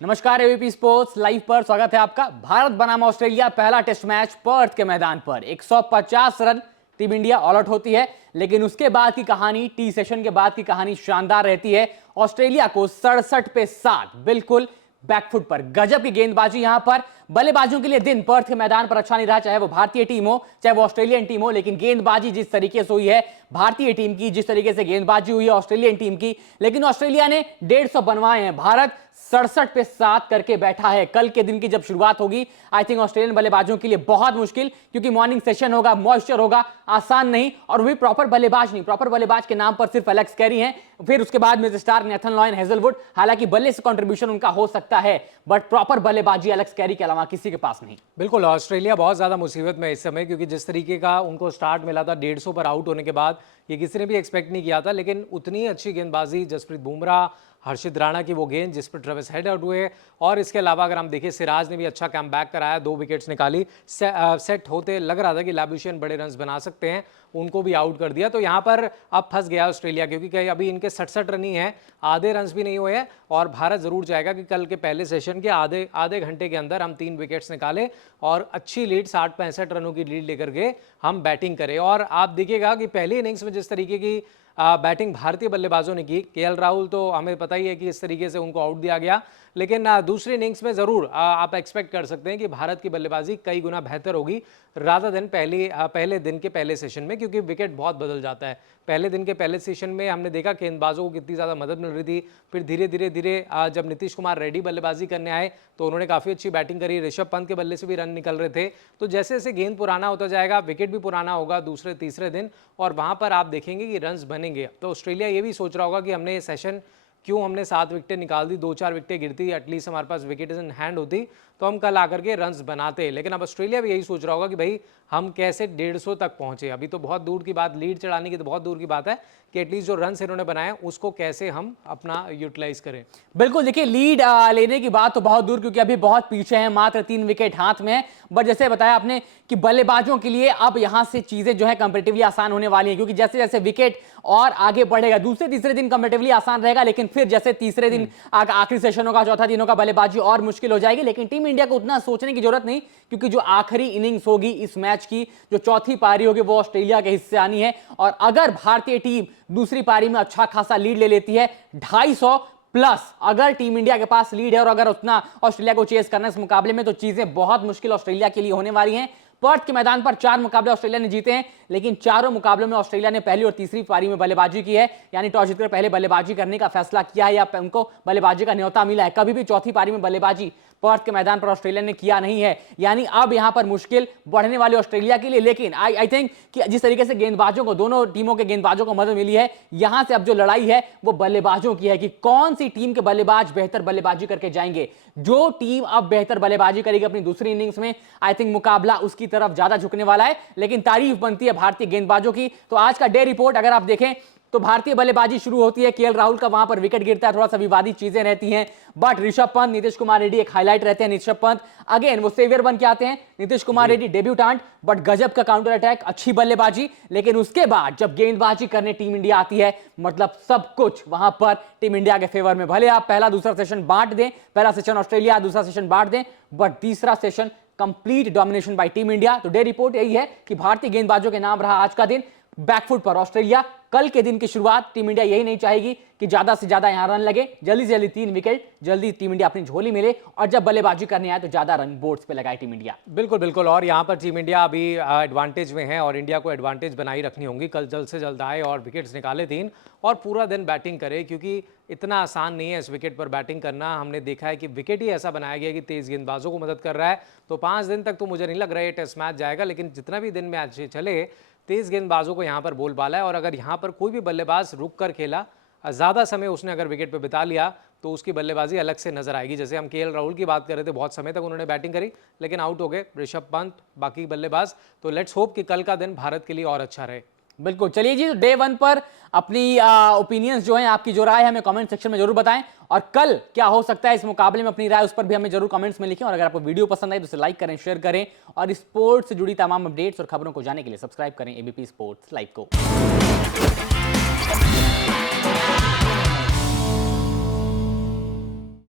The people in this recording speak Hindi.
नमस्कार, एबीपी स्पोर्ट्स लाइव पर स्वागत है आपका। भारत बनाम ऑस्ट्रेलिया पहला टेस्ट मैच पर्थ के मैदान पर 150 run team India all out होती है, लेकिन उसके बाद की कहानी, टी सेशन के बाद की कहानी शानदार रहती है। ऑस्ट्रेलिया को 67 पे 7 बिल्कुल बैकफुट पर, गजब की गेंदबाजी। यहां पर बल्लेबाजों के लिए दिन पर्थ के मैदान पर अच्छा नहीं रहा, चाहे वो भारतीय टीम हो चाहे वो ऑस्ट्रेलियन टीम हो, लेकिन गेंदबाजी जिस तरीके से हुई है भारतीय टीम की, जिस तरीके से गेंदबाजी हुई है ऑस्ट्रेलियन टीम की, लेकिन ऑस्ट्रेलिया ने 150 बनवाए हैं। भारत 67 पे 7 करके बैठा है। कल के दिन की जब शुरुआत होगी, आई थिंक ऑस्ट्रेलियन बल्लेबाजों के लिए बहुत मुश्किल, क्योंकि मॉर्निंग सेशन होगा, मॉइस्चर होगा, आसान नहीं, और भी प्रॉपर बल्लेबाज नहीं। प्रॉपर बल्लेबाज के नाम पर सिर्फ एलेक्स कैरी हैं, फिर उसके बाद Mitchell Starc, Nathan lion, Hazlewood. हालांकि बल्ले से कंट्रीब्यूशन उनका हो सकता है, बट प्रॉपर बल्लेबाजी एलेक्स कैरी के अलावा किसी के पास नहीं। बिल्कुल, ऑस्ट्रेलिया बहुत ज्यादा मुसीबत में इस समय, क्योंकि जिस तरीके का उनको स्टार्ट मिला था 150 पर आउट होने के बाद, ये किसी ने भी एक्सपेक्ट नहीं किया था। लेकिन उतनी अच्छी गेंदबाजी, जसप्रीत बुमराह, हर्षित राणा की वो गेंद जिस पर ट्रेविस हेड आउट हुए, और इसके अलावा अगर हम देखें सिराज ने भी अच्छा कम बैक कराया, 2 विकेट्स निकाली। सेट होते लग रहा था कि लैबुशेन बड़े रन्स बना सकते हैं, उनको भी आउट कर दिया। तो यहाँ पर अब फंस गया ऑस्ट्रेलिया, क्योंकि अभी इनके 67 रन ही हैं, आधे रन्स भी नहीं हुए हैं। और भारत जरूर चाहेगा कि कल के पहले सेशन के आधे घंटे के अंदर हम 3 विकेट्स निकालें और अच्छी लीड 60-65 रनों की लीड लेकर के हम बैटिंग करें। और आप देखिएगा कि पहली इनिंग्स में जिस तरीके की बैटिंग भारतीय बल्लेबाजों ने की, केएल राहुल तो हमें पता ही है कि इस तरीके से उनको आउट दिया गया, लेकिन दूसरी इनिंग्स में ज़रूर आप एक्सपेक्ट कर सकते हैं कि भारत की बल्लेबाजी कई गुना बेहतर होगी रादर देन पहले दिन के पहले सेशन में, क्योंकि विकेट बहुत बदल जाता है। पहले दिन के पहले सेशन में हमने देखा गेंदबाजों को कितनी ज़्यादा मदद मिल रही थी। फिर धीरे धीरे जब नीतीश कुमार रेड्डी बल्लेबाजी करने आए तो उन्होंने काफ़ी अच्छी बैटिंग करी, ऋषभ पंत के बल्ले से भी रन निकल रहे थे। तो जैसे जैसे गेंद पुराना होता जाएगा, विकेट भी पुराना होगा दूसरे तीसरे दिन, और वहाँ पर आप देखेंगे कि रन्स बनेंगे। तो ऑस्ट्रेलिया ये भी सोच रहा होगा कि हमने ये सेशन क्यों हमने 7 विकेटें निकाल दी, 2-4 विकेटें गिरती, एटलीस्ट हमारे पास विकेट इन हैंड होती तो हम कल आकर के रन्स बनाते। लेकिन अब ऑस्ट्रेलिया भी यही सोच रहा होगा कि भाई हम कैसे 150 तक पहुंचे। अभी तो बहुत दूर की बात, लीड चढ़ाने की तो बहुत दूर की बात है, कि एटलीस्ट जो रन्स इन्होंने बनाए उसको कैसे हम अपना यूटिलाइज करें। बिल्कुल, देखिए लीड लेने की बात तो बहुत दूर, क्योंकि अभी बहुत पीछे हैं, मात्र 3 विकेट हाथ में है। बट जैसे बताया आपने कि बल्लेबाजों के लिए अब यहां से चीजें जो है कंपैरेटिवली आसान होने वाली हैं, क्योंकि जैसे जैसे विकेट और आगे बढ़ेगा, दूसरे तीसरे दिन कंपैरेटिवली आसान रहेगा, लेकिन फिर जैसे तीसरे दिन आखिरी सेशन होगा, चौथा दिन होगा, बल्लेबाजी और मुश्किल हो जाएगी। लेकिन टीम इंडिया को उतना सोचने की जरूरत नहीं, क्योंकि जो आखिरी इनिंग्स होगी इस मैच की, जो चौथी पारी होगी, वो ऑस्ट्रेलिया के हिस्से आनी है। और अगर भारतीय टीम दूसरी पारी में अच्छा खासा लीड ले लेती है, 250 प्लस अगर टीम इंडिया के पास लीड है, और अगर उतना ऑस्ट्रेलिया को चेस करना इस मुकाबले में, तो चीजें बहुत मुश्किल ऑस्ट्रेलिया के लिए होने वाली हैं। पर्थ के मैदान पर 4 मुकाबले ऑस्ट्रेलिया ने जीते हैं, लेकिन चारों मुकाबलों में ऑस्ट्रेलिया ने पहली और तीसरी पारी में बल्लेबाजी की है, यानी टॉस जीतकर पहले बल्लेबाजी करने का फैसला किया है, या उनको बल्लेबाजी का न्योता मिला है। कभी भी चौथी पारी में बल्लेबाजी पर्थ के मैदान पर ऑस्ट्रेलिया ने किया नहीं है, यानी अब यहां पर मुश्किल बढ़ने वाली ऑस्ट्रेलिया के लिए। लेकिन आई थिंक कि जिस तरीके से गेंदबाजों को, दोनों टीमों के गेंदबाजों को मदद मिली है, यहां से अब जो लड़ाई है वो बल्लेबाजों की है, कि कौन सी टीम के बल्लेबाज बेहतर बल्लेबाजी करके जाएंगे। जो टीम अब बेहतर बल्लेबाजी करेगी अपनी दूसरी इनिंग्स में, आई थिंक मुकाबला उसकी तरफ ज्यादा झुकने वाला है। लेकिन तारीफ बनती है भारतीय गेंदबाजों की। तो आज का डे रिपोर्ट अगर आप देखें तो भारतीय बल्लेबाजी शुरू होती है, केएल राहुल का वहां पर विकेट गिरता है, थोड़ा सा विवादित चीजें रहती हैं, बट ऋषभ पंत, नीतीश कुमार रेड्डी एक हाईलाइट रहते हैं। ऋषभ पंत अगेन वो सेवियर बन के आते हैं, नीतीश कुमार रेड्डी डेब्यूटांट, बट गजब का काउंटर अटैक, अच्छी बल्लेबाजी। लेकिन उसके बाद जब गेंदबाजी करने टीम इंडिया आती है, मतलब सब कुछ वहां पर टीम इंडिया के फेवर में। भले आप पहला दूसरा सेशन बांट दें, पहला सेशन ऑस्ट्रेलिया, दूसरा सेशन बांट दें, बट तीसरा session complete domination bye team India. तो डे रिपोर्ट यही है कि भारतीय गेंदबाजों के नाम रहा आज का दिन बैकफुट पर ऑस्ट्रेलिया। कल के दिन की शुरुआत टीम इंडिया यही नहीं चाहेगी कि ज्यादा से ज्यादा यहां रन लगे, जल्दी से जल्दी 3 विकेट, जल्दी टीम इंडिया अपनी झोली मिले, और जब बल्लेबाजी करने आए तो ज्यादा रन बोर्ड्स पे लगाए टीम इंडिया। बिल्कुल बिल्कुल, और यहाँ पर टीम इंडिया अभी एडवांटेज में है, और इंडिया को एडवांटेज बनाई रखनी होगी। कल जल्द से जल्द आए और विकेट्स निकाले 3, और पूरा दिन बैटिंग करे, क्योंकि इतना आसान नहीं है इस विकेट पर बैटिंग करना। हमने देखा है कि विकेट ही ऐसा बनाया गया कि तेज गेंदबाजों को मदद कर रहा है। तो 5 दिन तक तो मुझे नहीं लग रहा है टेस्ट मैच जाएगा, लेकिन जितना भी दिन मैच चले, तेज गेंदबाजों को यहाँ पर बोलबाला है। और अगर यहाँ पर कोई भी बल्लेबाज रुक कर खेला, ज़्यादा समय उसने अगर विकेट पे बिता लिया, तो उसकी बल्लेबाजी अलग से नजर आएगी। जैसे हम केएल राहुल की बात कर रहे थे, बहुत समय तक उन्होंने बैटिंग करी, लेकिन आउट हो गए ऋषभ पंत, बाकी बल्लेबाज। तो लेट्स होप कि कल का दिन भारत के लिए और अच्छा रहे। बिल्कुल, चलिए जी, तो डे 1 पर अपनी ओपिनियंस जो हैं, आपकी जो राय है हमें कमेंट सेक्शन में जरूर बताएं, और कल क्या हो सकता है इस मुकाबले में अपनी राय उस पर भी हमें जरूर कमेंट्स में लिखें। और अगर आपको वीडियो पसंद आई तो उसे लाइक करें, शेयर करें, और स्पोर्ट्स से जुड़ी तमाम अपडेट्स और खबरों को जानने के लिए सब्सक्राइब करें एबीपी स्पोर्ट्स लाइव को।